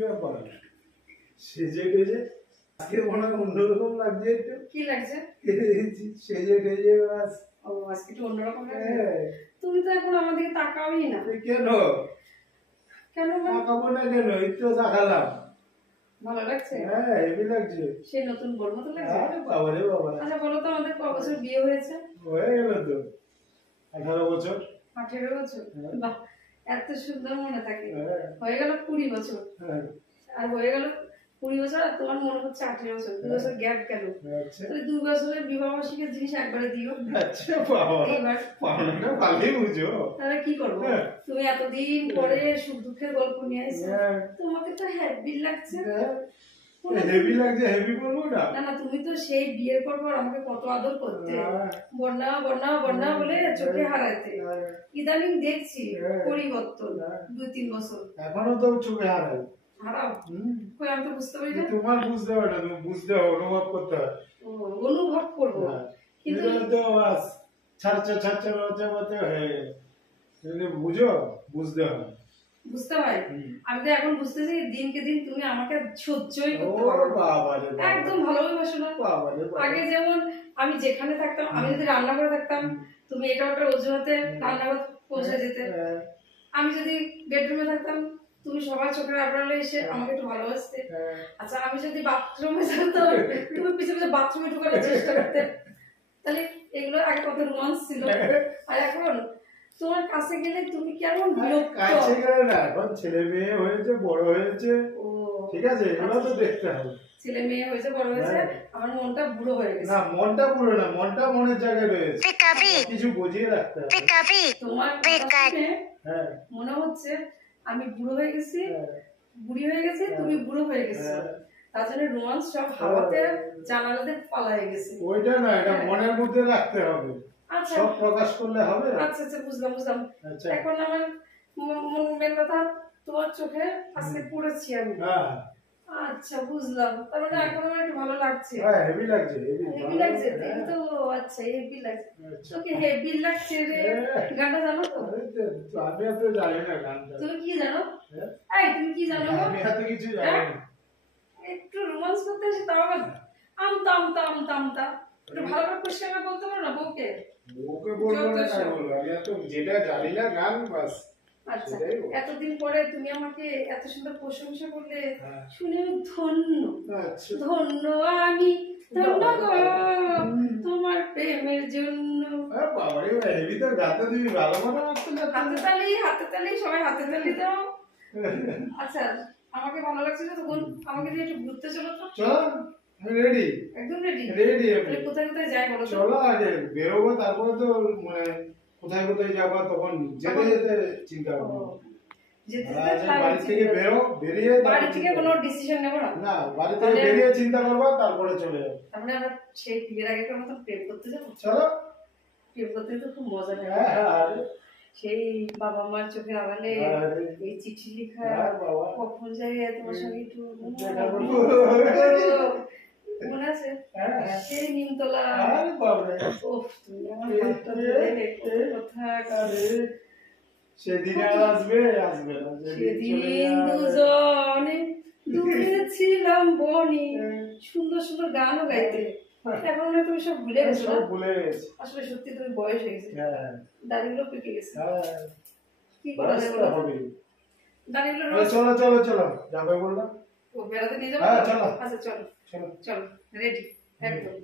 ব্যাপার সেজে টেজে আজকে মনে হয় অন্যরকম লাগছে একটু। কি লাগছে? সেজে টেজে বাস। ও আজকে একটু অন্যরকম লাগছে। তুমি তো এখন আমাদেরকে তাকাওই না। কেন কেন তাকাবো না কেন? একটু তাকালাম। ভালো লাগছে? হ্যাঁ হেভি লাগছে। সেই নতুন বর মতো লাগছে? আরে বাবা রে বাবা। আচ্ছা বলো তো আমাদের কত বছর বিয়ে হয়েছে? হয়ে গেল তো 18 বছর। 18 বছর? বাহ এত সুন্দর মনে থাকে। হ্যাঁ। হয়ে গেল 20 বছর। হ্যাঁ। আর হয়ে গেল 20 বছর আর তোমার মনে হচ্ছে 18 বছর। 2 বছর গ্যাপ কেন? আচ্ছা। তাহলে 2 বছরের বিবাহ বার্ষিকীর জিনিস একবারে দিও। আচ্ছা বাবা। এইবার পাওনাটা ভালোই বুঝো। তাহলে কি করবো? তুমি এতদিন পরে সুখ দুঃখের গল্প নিয়ে এসেছো। তোমাকে তো হ্যাপি লাগছে। হেভি লাগছে, হেভি বলবো না। না না তুমি তো সেই বিয়ের পর আমাকে কত আদর করতে, বন্যা বন্যা বন্যা বলে চোখে হারাইতে। ইদানিং দেখছি পরিবর্তন 2-3 বছর। এখনো তো চোখে হারাই। হারাও? কই আমি তো বুঝতে পারি না। তোমার বুঝতে হবে না, তুমি বুঝতে হবে, অনুভব করতে হবে। অনুভব করবো কিন্তু তো বাস ছাড়ছে ছাড়ছে বাচ্চা হয়ে গেল। তুমি বুঝো, বুঝতে হবে। বুঝতে হয়। আমি তো এখন বুঝতেছি দিনকে দিন তুমি আমাকে সহ্যই করতে ও পারো না। বাবা রে বাবা। একদম ভালোবাসো না। বাবা রে বাবা। আগে যেমন আমি যেখানে থাকতাম, আমি যদি রান্না করে থাকতাম তুমি এটা ওটা অজুহাতে রান্নাঘর পৌঁছে যেতে। আমি যদি বেডরুমে থাকতাম তুমি সবার চোখের আড়ালে এসে আমাকে একটু ভালোবাসতে। আচ্ছা আমি যদি বাথরুমে থাকতাম তুমি পিছে পিছে বাথরুমে ঢোকার চেষ্টা করতে। তাহলে এগুলো আগে কত রোমান্স ছিল। আর এখন তোমার কাছে গেলে তুমি কেমন বিরক্ত। কাছে গেলে না, এখন ছেলে মেয়ে হয়েছে, বড় হয়েছে। ঠিক আছে, এগুলো তো দেখতে হবে। ছেলে মেয়ে হয়েছে, বড় হয়েছে, আমার মনটা বুড়ো হয়ে গেছে। না মনটা বুড়ো না, মনটা মনের জায়গায় রয়েছে। কিছু বুঝিয়ে রাখতে হবে। তোমার কথা শুনে মনে হচ্ছে আমি বুড়ো হয়ে গেছি, বুড়ি হয়ে গেছি, তুমি বুড়ো হয়ে গেছো। তার জন্য রোমান্স সব হাওয়াতে জানালাতে পালায়ে গেছে। ওইটা না, এটা মনের মধ্যে রাখতে হবে। আচ্ছা সব প্রকাশ করলে হবে? আচ্ছা আচ্ছা বুঝলাম বুঝলাম। এখন আমার মেন কথা তোমার চোখে আজকে পড়েছি আমি। আচ্ছা বুঝলাম, তার মানে এখন আমার একটু ভালো লাগছে। হ্যাঁ হেভি লাগছে, হেভি লাগছে তো। আচ্ছা হেভি লাগছে তোকে, হেভি লাগছে রে। গানটা জানো তো? আমি এত জানি না গানটা। তুমি কি জানো? এই তুমি কি জানো? আমি এত কিছু জানি না। একটু রোমান্স করতে এসে তাও আবার আমতা আমতা আমতা আমতা। একটু ভালো করে পরিষ্কার বলতে পারো না বউকে? বউকে বলবো না তাই বলবো, আমি এত যেটা জানি না গান বাস। আচ্ছা এতদিন পরে তুমি আমাকে এত সুন্দর প্রশংসা করলে শুনে আমি ধন্য। ধন্য আমি, ধন্য গো তোমার প্রেমের জন্য। বাবারে হেভি তো গাতে, তুমি ভালো মতো হাতে তালি, হাতে তালি, সবাই হাতে তালি দাও। আচ্ছা আমাকে ভালো লাগছে না তখন, আমাকে দিয়ে একটু ঘুরতে চলো তো। চলো আমি রেডি। একদম রেডি? রেডি। তাহলে কোথায় কোথায় যাই বলো? চলো আগে বেরোবো, তারপরে তো মানে কোথায় কোথায় যাবো তখন যেতে যেতে চিন্তা করবো। বাড়ি থেকে বেরিয়ে বাড়ি থেকে কোনো ডিসিশন নেবো না? না, বাড়ি থেকে বেরিয়ে চিন্তা করবো, তারপরে চলে যাবো। তারপরে আমরা সেই বিয়ের আগে মতো প্রেম করতে যাবো। চলো। প্রেম করতে তো খুব মজা লাগে। সেই বাবা মার চোখের আড়ালে এই চিঠি লেখা, কখন যাই তোমার সঙ্গে একটু মনে আছে? সেই নিমতলা। তুমি আমার হাতটা ধরে কথা। সেদিন আর আসবে আসবে না, সেদিন দুজনে দূরে ছিলাম বনি। সুন্দর সুন্দর গানও গাইতে। এখন তুমি সব ভুলে গেছো। আসলে সত্যি তুমি বয়স হয়ে গেছে, দাড়িগুলো পেকে গেছে। কি করা যাবে? দাড়িগুলো চলো চলো চলো যাবে বললাম। ও বেড়াতে নিয়ে যাবো? আচ্ছা চলো চলো চলো রেডি একদম।